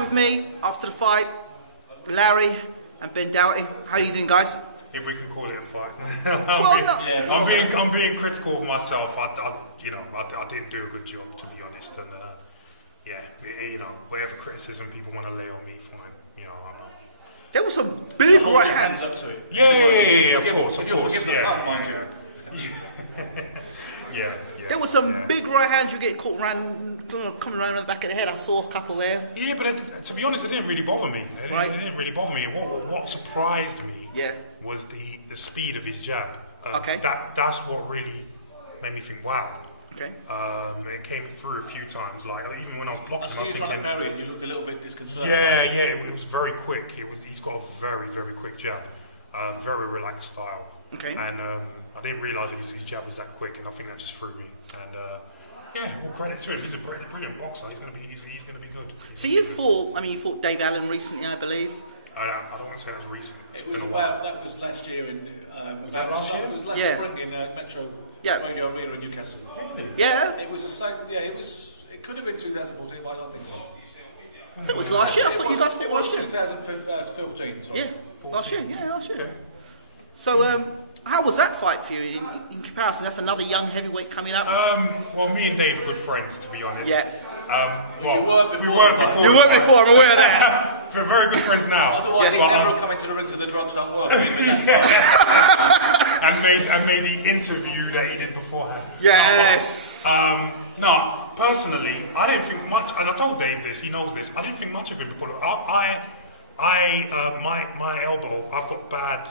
with me after the fight, Larry and Ben Doughty. How are you doing, guys? If we can call it a fight. I'm being critical of myself. I didn't do a good job, to be honest. And whatever criticism people want to lay on me, fine. I'm not. There were some big right hands. Yeah, of course. Yeah. There were some big right hands. You're getting caught coming around the back of the head. I saw a couple there. Yeah, but to be honest, it didn't really bother me. It didn't really bother me. What surprised me was the speed of his jab. That's what really made me think, wow. Okay. It came through a few times. Like even when I was blocking, I was thinking. You looked a little bit disconcerted. Yeah. It was very quick. He's got a very, very quick jab. Very relaxed style. Okay. And I didn't realise his jab was that quick, and I think that just threw me. And all credit to him. He's a brilliant boxer. He's going to be good. So you fought Dave Allen recently, I believe. I don't want to say that was recent. That was last year in. Was that last year? It was last spring in Metro Radio Arena in Newcastle. Yeah. It was the same. Yeah, it was. It could have been 2014, but I don't think so. I think it was last year. I thought you guys fought last year. 2015. So. Yeah. Last year. Yeah, last year. Okay. So how was that fight for you in comparison? That's another young heavyweight coming up. Well, me and Dave are good friends, to be honest. Yeah. We weren't before. You weren't before. I'm aware of that. We're very good friends now. Otherwise, he'd never come into the ring to the drugs don't work. and made the interview that he did beforehand. Yes. No, personally, I didn't think much, and I told Dave this. He knows this. I didn't think much of him before. My elbow. I've got a bad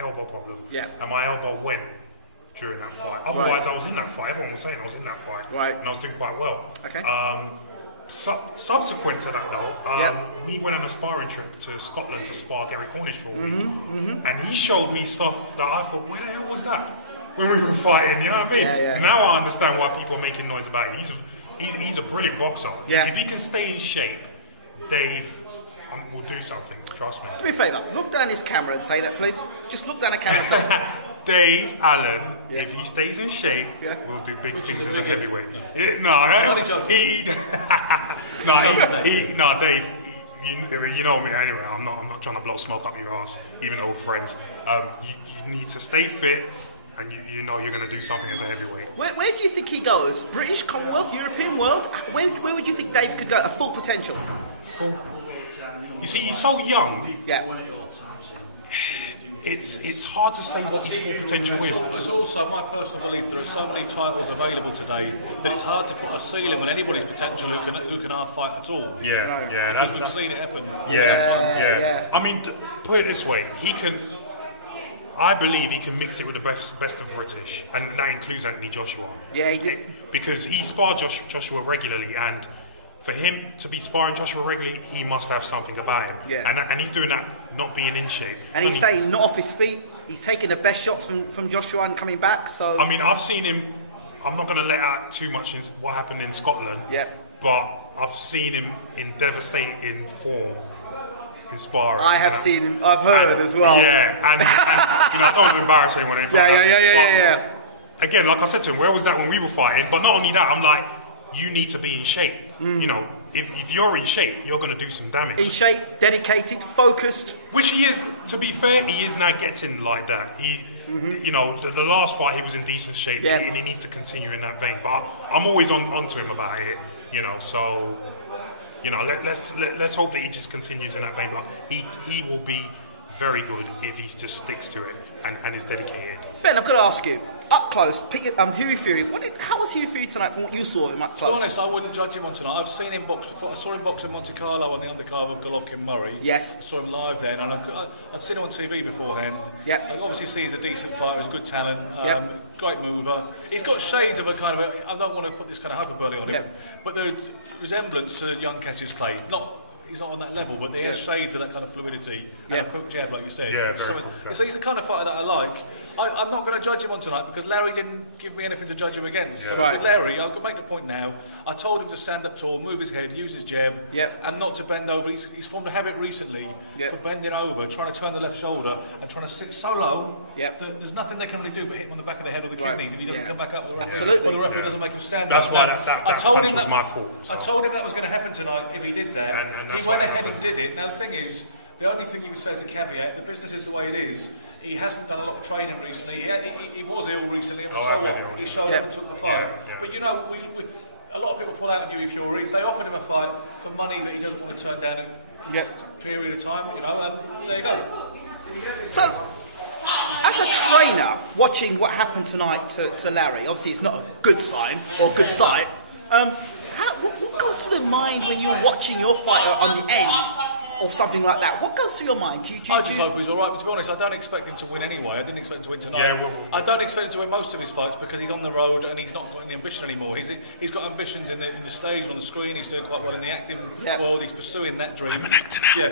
elbow problem. Yeah. And my elbow went during that fight. Otherwise, I was in that fight. Everyone was saying I was in that fight. Right. And I was doing quite well. Okay. Subsequent to that, though, we went on a sparring trip to Scotland to spar Gary Cornish for a week. And he showed me stuff that I thought, where the hell was that? When we were fighting, you know what I mean? Yeah. Now I understand why people are making noise about it. He's a brilliant boxer. Yeah. If he can stay in shape, Dave will do something. Trust me. Do me a favour. Look down his camera and say that, please. Just look down the camera and say that. Dave Allen, if he stays in shape, will do big things as a heavyweight. Dave. You know me anyway. I'm not trying to blow smoke up your ass, even though we're friends. You need to stay fit, and you know you're going to do something as a heavyweight. Where do you think he goes? British, Commonwealth, European world? Where would you think Dave could go at full potential? You see, he's so young. Yeah. It's hard to say what his full potential is. It's also my personal belief there are so many titles available today that it's hard to put a ceiling on anybody's potential who can half fight at all. Yeah. Because we've seen it happen. Yeah. I mean, put it this way, I believe he can mix it with the best of British, and that includes Anthony Joshua. Yeah, he did. Because he sparred Joshua regularly, and for him to be sparring Joshua regularly, he must have something about him. Yeah. And he's doing that not being in shape. And he's saying not off his feet. He's taking the best shots from Joshua and coming back. So I mean, I've seen him. I'm not going to let out too much in what happened in Scotland. Yeah. But I've seen him in devastating form in sparring. I have seen him. I've heard as well. Yeah. And I don't want to embarrass anyone. Yeah. Again, like I said to him, where was that when we were fighting? But not only that, I'm like, you need to be in shape. You know. If you're in shape, you're going to do some damage. In shape, dedicated, focused. Which he is, to be fair, he is now getting like that. You know, the last fight he was in decent shape, and he needs to continue in that vein. But I'm always onto him about it, you know, so, you know, let's hope that he just continues in that vein. But he will be very good if he just sticks to it and is dedicated. Ben, I've got to ask you. Up close, Hughie Fury. How was Hughie Fury tonight from what you saw of him up close? To be honest, I wouldn't judge him on tonight. I've seen him box before. I saw him box at Monte Carlo on the undercard with Golovkin Murray. Yes. I saw him live then, and I'd seen him on TV beforehand. Yeah. I obviously see he's a decent fighter, he's good talent, great mover. He's got shades of a kind of I don't want to put this kind of hyperbole on him, but the resemblance to young Cassius Clay. He's not on that level, but he has shades of that kind of fluidity and a quick jab, like you said. Yeah, so he's the kind of fighter that I like. I'm not going to judge him on tonight because Larry didn't give me anything to judge him against. Yeah. So with Larry, I can make the point now. I told him to stand up tall, move his head, use his jab, and not to bend over. He's formed a habit recently for bending over, trying to turn the left shoulder, and trying to sit so low that there's nothing they can really do but hit him on the back of the head or the kidneys if he doesn't come back up with the referee. Absolutely. Or the referee doesn't make him stand up. That's why that punch was my fault. So. I told him that was going to happen tonight if he didn't that. And that's he went what ahead happened. and did it. Now the thing is, the only thing you can say as a caveat, the business is the way it is. He hasn't done a lot of training recently. He was ill recently. He showed up and took the fight. But you know, a lot of people pull out on Hughie Fury. They offered him a fight for money that he doesn't want to turn down in a period of time. You know, there you go. So, as a trainer, watching what happened tonight to Larry, obviously it's not a good sign or good sight. What goes through the mind when you're watching your fighter on the end of something like that? What goes through your mind? I just hope he's all right. But to be honest, I don't expect him to win anyway. I didn't expect him to win tonight. I don't expect him to win most of his fights because he's on the road and he's not got the ambition anymore. He's got ambitions in the stage, on the screen. He's doing quite well in the acting world. He's pursuing that dream. I'm an actor now.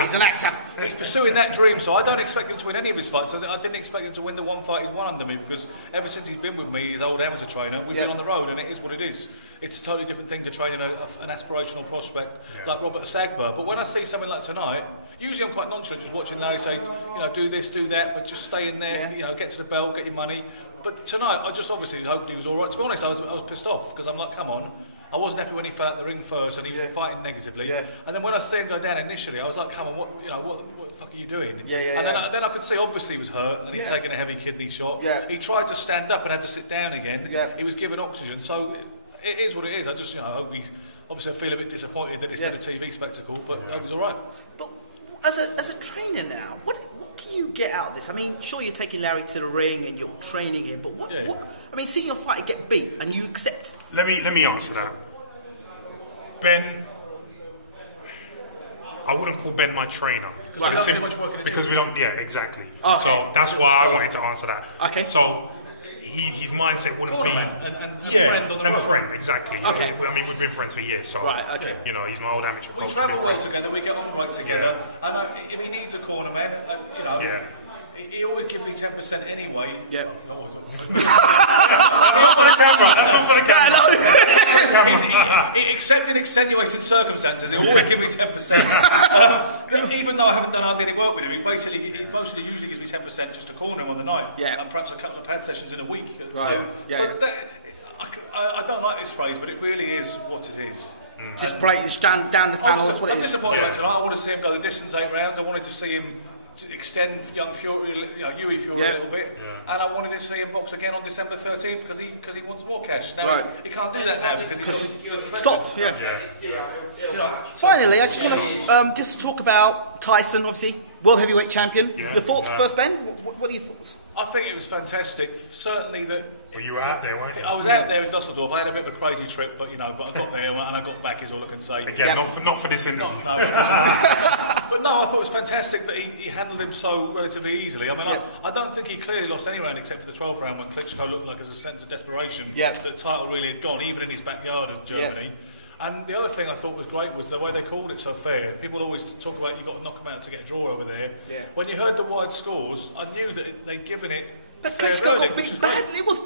He's an actor. He's pursuing that dream, so I don't expect him to win any of his fights. I didn't expect him to win the one fight he's won under me because ever since he's been with me, his old amateur trainer, we've been on the road and it is what it is. It's a totally different thing to train an aspirational prospect like Robert Sagba. But when I see something like tonight, usually I'm quite nonchalant just watching Larry saying, you know, do this, do that, but just stay in there, you know, get to the bell, get your money. But tonight, I just obviously hoped he was all right. To be honest, I was pissed off because I'm like, come on. I wasn't happy when he fell out the ring first and he was fighting negatively. And then when I saw him go down initially, I was like, come on, what the fuck are you doing? And then I could see obviously he was hurt and he'd taken a heavy kidney shot. He tried to stand up and had to sit down again. He was given oxygen. So it is what it is. I just, you know, hope he's, obviously I feel a bit disappointed that it's been a TV spectacle, but I hope he's all right. But as a trainer now, what do you get out of this? I mean, sure, you're taking Larry to the ring and you're training him, but what I mean, seeing your fighter get beat and you accept. Let me answer that. Ben, I wouldn't call Ben my trainer. Because we don't, exactly. Okay. So that's why I wanted to answer that. Okay. So his mindset wouldn't be... And friend on the road. A friend, exactly. Okay. I mean, we've been friends for years, so... Right, okay. You know, he's my old amateur coach. We travel well together, we get on right together. And if he needs a cornerback, you know, he always gives me 10% anyway. Yeah. That's not for the camera, that's not for the camera. Except in extenuating circumstances, he always gives me 10%. Even though I haven't done hardly any work with him, he basically usually gives me 10% just to corner him on the night. And perhaps a couple of pad sessions in a week. Right. I don't like this phrase, but it really is what it is. Just break down the panel, that's what it is. I'm disappointed by tonight. I want to see him go the distance 8 rounds. I wanted to see him extend young Fury, Hughie Fury a little bit, and I wanted to see him box again on December 13th because he wants more cash. Now he can't do that now because he stopped. Finally, I just want to just talk about Tyson, obviously world heavyweight champion. Your thoughts first, Ben? What are your thoughts? I think it was fantastic. Certainly that. Well, you were out there, weren't you? I was out there in Dusseldorf. I had a bit of a crazy trip, but I got there and I got back. Is all I can say. Again, not for this interview. But no, I thought it was fantastic that he handled him so relatively easily. I mean, I don't think he clearly lost any round except for the 12th round when Klitschko looked like as a sense of desperation that the title really had gone, even in his backyard of Germany. And the other thing I thought was great was the way they called it so fair. People always talk about you've got to knock him out to get a draw over there. When you heard the wide scores, I knew that they'd given it. But Klitschko got beat badly. It was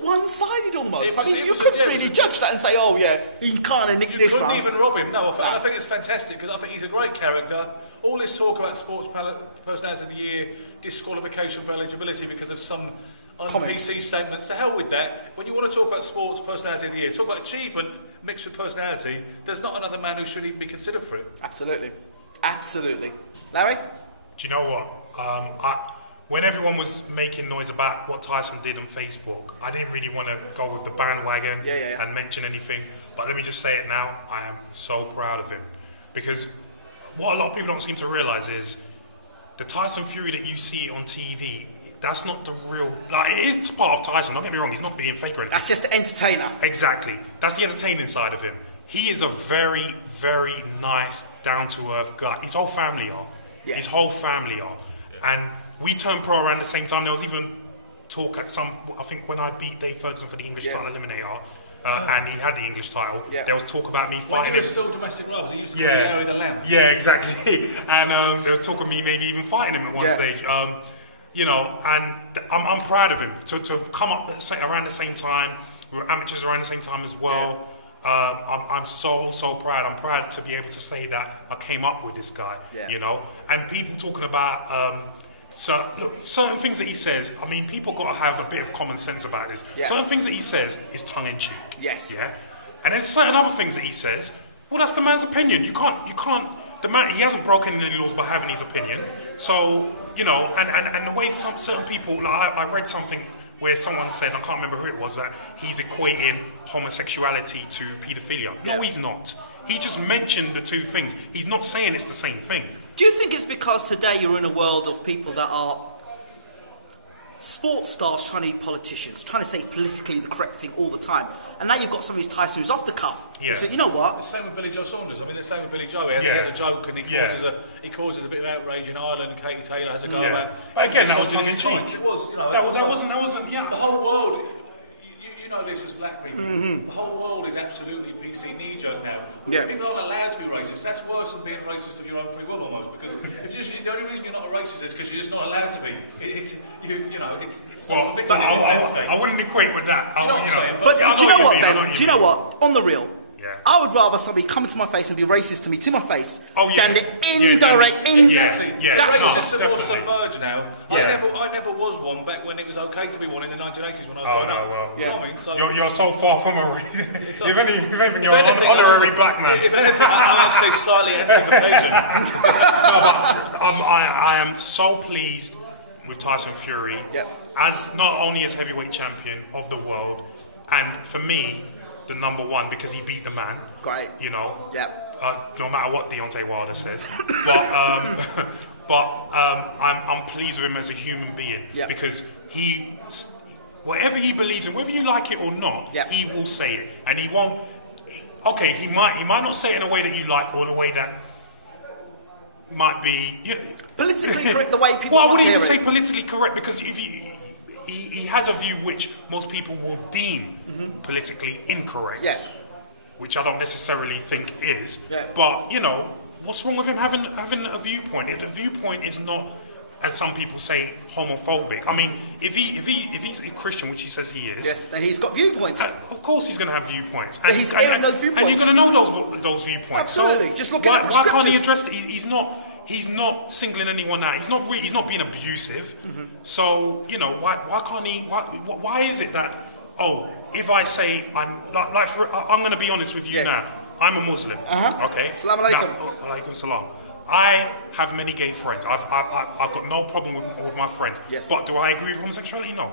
one-sided almost. I mean, you couldn't really judge that and say, oh yeah, he kind of nicked this round. You couldn't even rob him. No, I think it's fantastic because I think he's a great character. All this talk about sports personality of the year, disqualification for eligibility because of some PC statements, to hell with that. When you want to talk about sports personality of the year, talk about achievement mixed with personality, there's not another man who should even be considered for it. Absolutely. Absolutely. Larry? Do you know what? When everyone was making noise about what Tyson did on Facebook, I didn't really want to go with the bandwagon and mention anything. But let me just say it now. I am so proud of him. Because what a lot of people don't seem to realise is the Tyson Fury that you see on TV, that's not the real... Like, it is part of Tyson, don't get me wrong, he's not being fake or anything. That's just the entertainer. Exactly. That's the entertaining side of him. He is a very, very nice, down-to-earth guy. His whole family are. His whole family are. And we turned pro around the same time. There was even talk at some... I think when I beat Dave Ferguson for the English title eliminator, and he had the English title, there was talk about me fighting him. When he was still domestic gloves, he used to call Larry the Lamb. Yeah, exactly. And there was talk of me maybe even fighting him at one stage. You know, and I'm proud of him to come up around the same time. We were amateurs around the same time as well. I'm so proud. I'm proud to be able to say that I came up with this guy. You know, and people talking about certain things that he says. I mean, people got to have a bit of common sense about this. Certain things that he says is tongue in cheek. And there's certain other things that he says Well, that's the man's opinion. You can't. The man, he hasn't broken any laws by having his opinion. So, you know, and the way certain people, like I read something where someone said, I can't remember who it was, that he's equating homosexuality to paedophilia. No, he's not. He just mentioned the two things. He's not saying it's the same thing. Do you think it's because today you're in a world of people that are sports stars trying to be politicians, trying to say politically the correct thing all the time, and now you've got somebody Tyson who's off the cuff. Yeah. So, you know what? The same with Billy Joe Saunders. I mean, the same with Billy Joe. He has a joke and he causes a bit of outrage in Ireland. And Katie Taylor has a go about. But again, that was tongue in cheek. It was. You know, that wasn't. Yeah. The whole world. You know this as black people. The whole world is absolutely PC knee-jerk now. Yeah. People aren't allowed to be racist. That's worse than being racist of your own free will, almost. Because the only reason you're not a racist is because you're just not allowed to be. I wouldn't equate with that. You know what I'm saying? But do you know what, Ben? Do you know what? On the real, I would rather somebody come into my face and be racist to me, to my face, than the indirect. That's racists are more submerged now. I never was one back when it was okay to be one in the 1980s when I was growing up. You know what I mean? So you're so far from a racist. If anything, you're an honorary black man. If anything, I'm actually slightly anti-Caucasian. No, but I am so pleased with Tyson Fury as not only as heavyweight champion of the world, and for me, the #1 because he beat the man. Great. You know. Yep. No matter what Deontay Wilder says, but I'm pleased with him as a human being because whatever he believes in, whether you like it or not, he will say it, and he won't. Okay, he might not say it in a way that you like or in a way that might be politically correct. The way people. Well, I wouldn't even say politically correct because if he has a view which most people will deem politically incorrect. Yes. Which I don't necessarily think is. Yeah. But, you know, what's wrong with him having a viewpoint? The viewpoint is not, as some people say, homophobic. I mean, if he's a Christian, which he says he is. Yes, then he's got viewpoints. Of course he's going to have viewpoints. But he's airing those viewpoints. And you're going to know those viewpoints. Absolutely. So just look at the scriptures. Why can't he address it? He's not singling anyone out. He's not being abusive. So, you know, why can't he? Why is it that, if I say I'm going to be honest with you now. I'm a Muslim. Okay. Salam alaikum. Alaikum salam. I have many gay friends. I've got no problem with my friends. Yes. But do I agree with homosexuality? No,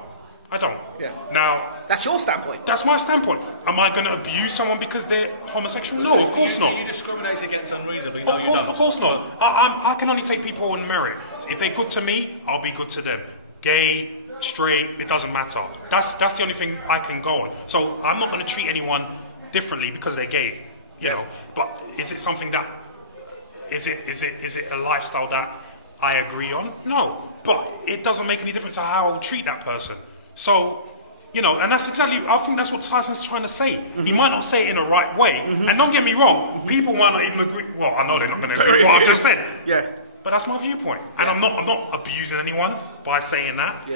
I don't. Yeah. Now. That's your standpoint. That's my standpoint. Am I going to abuse someone because they're homosexual? No, of course not. You discriminate against unreasonably. Of course not. I can only take people on merit. If they're good to me, I'll be good to them. Gay, straight, it doesn't matter. That's the only thing I can go on. So I'm not going to treat anyone differently because they're gay, you know. But is it something that is it a lifestyle that I agree on? No, but it doesn't make any difference to how I will treat that person. So, you know, and that's exactly, I think that's what Tyson's trying to say. He might not say it in the right way, and don't get me wrong, people might not even agree. Well, I know they're not going to agree with what I've just said. Yeah. But that's my viewpoint, and I'm not abusing anyone by saying that.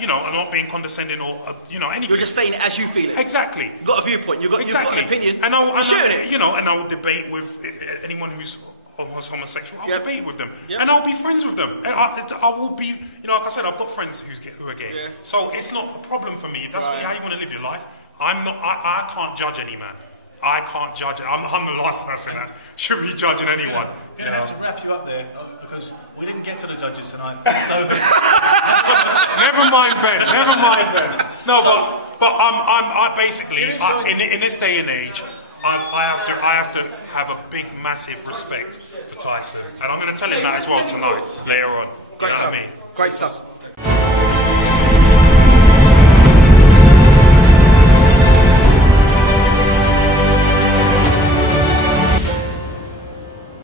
You know, I'm not being condescending or anything. You're just saying it as you feel it. Exactly. You've got a viewpoint. You've got an opinion. And I will will debate with anyone who's homosexual. I'll debate with them, Yep. and I'll be friends with them. And I will be, like I said, I've got friends who are gay, so it's not a problem for me. If that's how you want to live your life, I can't judge any man. I can't judge. I'm the last person that should be judging anyone. I'm going to have to wrap you up there because we didn't get to the judges tonight. Never mind, Ben. No, but I basically in this day and age, I have to have a big, massive respect for Tyson, and I'm going to tell him that as well tonight, later on. Great stuff. What I mean? Great stuff.